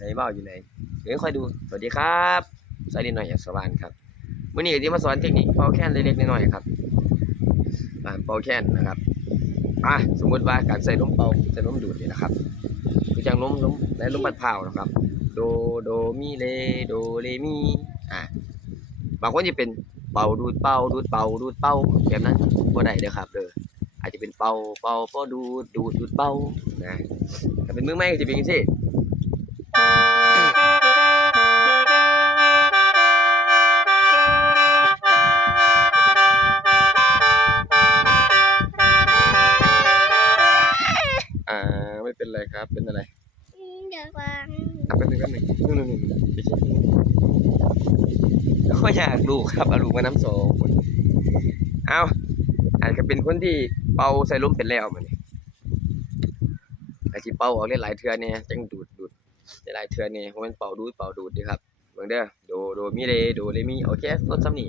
ไหนเบาอยู่ไหนเดี๋ยวค่อยดู สวัสดีครับสวัสดีหน่อยสวานครับวันนี้ก็จะมาสอนเทคนิคเป่าแค้นเล็กๆน้อยๆครับการเป่าแค้นนะครับอะสมมติว่าการใส่ลมเป่าใส่ลมดูดนี่นะครับคือจังลมลมและลมบัดเผานะครับ โดโดมีเลโดเลมีอะบางคนจะเป็นเป่าดูดเป่าดูดเป่าดูดเป่าแบบนั้นก็ได้เด้อครับเด้ออาจจะเป็นเป่าเป่าเป่าดูดดูดดูดเป่านะถ้าเป็นมือใหม่ก็จะเป็นอย่างนี้ ไม่เป็นไรครับ เป็นอะไรเดี๋ยววางอะเป็นหนึ่งเป็นหนึ่งนู่นนู่นนู่นไปเช็คนู่นก็อยากลูกครับเอาลูกมาน้ำโซคนเอาอาจจะเป็นคนที่เป่าใส่ลมเป็นแล้วมันนี่อาจจะเป่าออกได้หลายเทือเนี่ยจังดูดดูดได้หลายเทือเนี่ยเพราะมันเป่าดูดเป่าดูดดีครับเบิ่งเด้อโดโดมีเรโดเรมีโอเคลดซ้ำนี่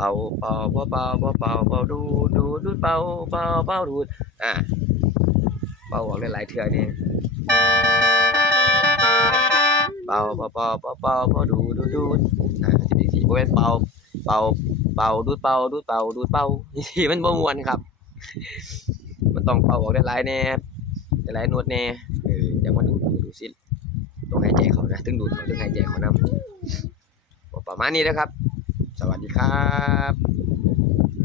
ป่าเป่าเป่าเป่าเป่าเป่าเป่าดูดูดูเป่าเป่าเป่าดูอ่าเป่าออกหลายๆเทื่อนี่เป่าเป่าเป่าเป่าเป่าเป่าดูดูดูอ่าสิเป็นสีบ่แม่นเป่าเป่าเป่าดูเป่าดูเป่าดูเป่านี่มันบ่มวนครับ มันต้องเป่าออกหลายๆแน่หลายๆนวดแน่เออจังมาดูดูดูสิต้องหายใจเขานะถึงดูดต้องถึงหายใจเขานำประมาณนี้นะครับ สวัสดีครับ